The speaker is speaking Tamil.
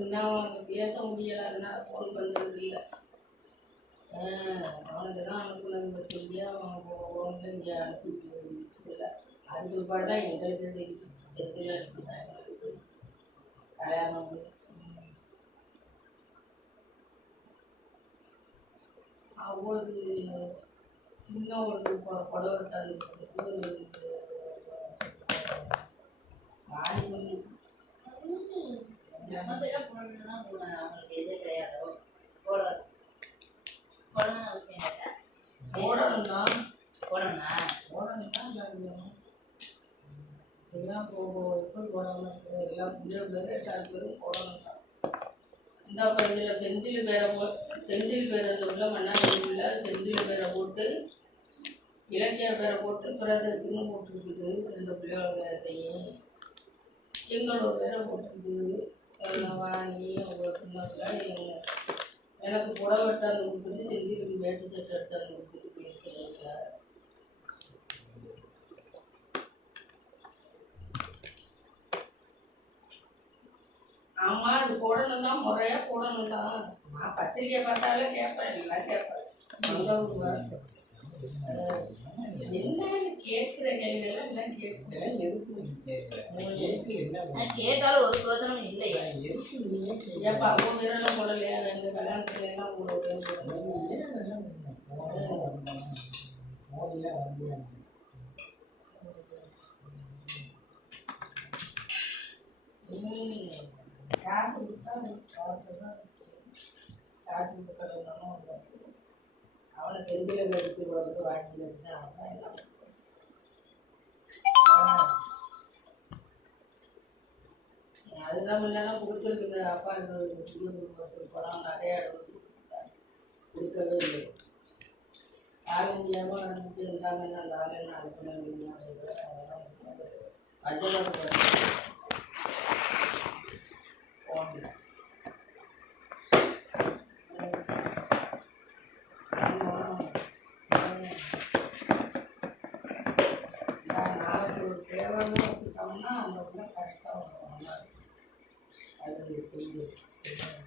இன்னும் பேச முடியலை, அதனால் ஃபோன் பண்ணுறது இல்லை. அவனுக்கு தான் அனுப்புனது பற்றியா அவன் ஃபோனில் இங்கே அனுப்பிச்சு இல்லை. அதுக்கு பிற்பாடு தான் எங்களுக்கு தெரியும். செந்தில் அனுப்பிட்டாங்க கல்யாணம் பண்ணி. அவங்களுக்கு சின்னவங்களுக்கு புடவை எடுத்தாந்து வாடி சொல்லிச்சு. நம்ம பேரை போடணும்னா அவங்களுக்கு எது கிடையாதோ போடணும் அவசியம் இல்லை. போடணும் தான் போடணுமா? போடணும் தான் எல்லாம் எப்படி போடணும் எல்லாம் பேர் 8 பேரும் போடணும் தான். இந்த இதில் செந்தில் பேரை உள்ள மண்ணாங்கல்ல செந்தில் பேரை போட்டு இலக்கிய பேரை போட்டு பிரதர்சனம் போட்டுருக்குது. 2 பிள்ளையோட பேரத்தையும் எங்களோட பேரை போட்டுருக்குது. வாங்கி அவங்க சின்ன பிள்ளை எனக்கு புடவை எடுத்தாந்து கொடுத்துட்டு செந்திலுக்கு வேட்டு சட்டை எடுத்தாந்து கொடுத்துட்டு போயிருக்கிறாங்க. ஆமாம், அது போடணும் தான், முறையாக போடணும் தான். நான் பத்திரிக்கை பார்த்தாலே கேட்பேன், எல்லாம் கேட்பேன். என்னன்னு கேட்குற கேள்வியெல்லாம் எல்லாம் கேட்குறேன். கேட்டாலும் ஒரு பிரோஜனம் இல்லையா? ஏப்பா அவங்க பேரெல்லாம் போடலையா? எங்கள் கல்யாணத்துல எல்லாம் போடலையா? காசு கொடுத்தா காசு கொடுக்கணும். அவனை செந்தில் எடுத்து கொடுத்து வாங்கி வச்சு அவன் தான் எல்லாம் அதுதான் முன்னதான் கொடுத்துருக்குது. அப்பா சின்ன படம் நிறையா கொடுக்கவே இல்லை. ஆக முடியாமல் இருந்துச்சு இருந்தாங்கன்னு அந்த ஆளுன்னு அனுப்பின அதெல்லாம் அஜமாக போகல. நாளைக்கு ஒரு தேவைன்னு வச்சுட்டோம்னா அந்த உள்ள கரெக்டாக அது செய்யுது.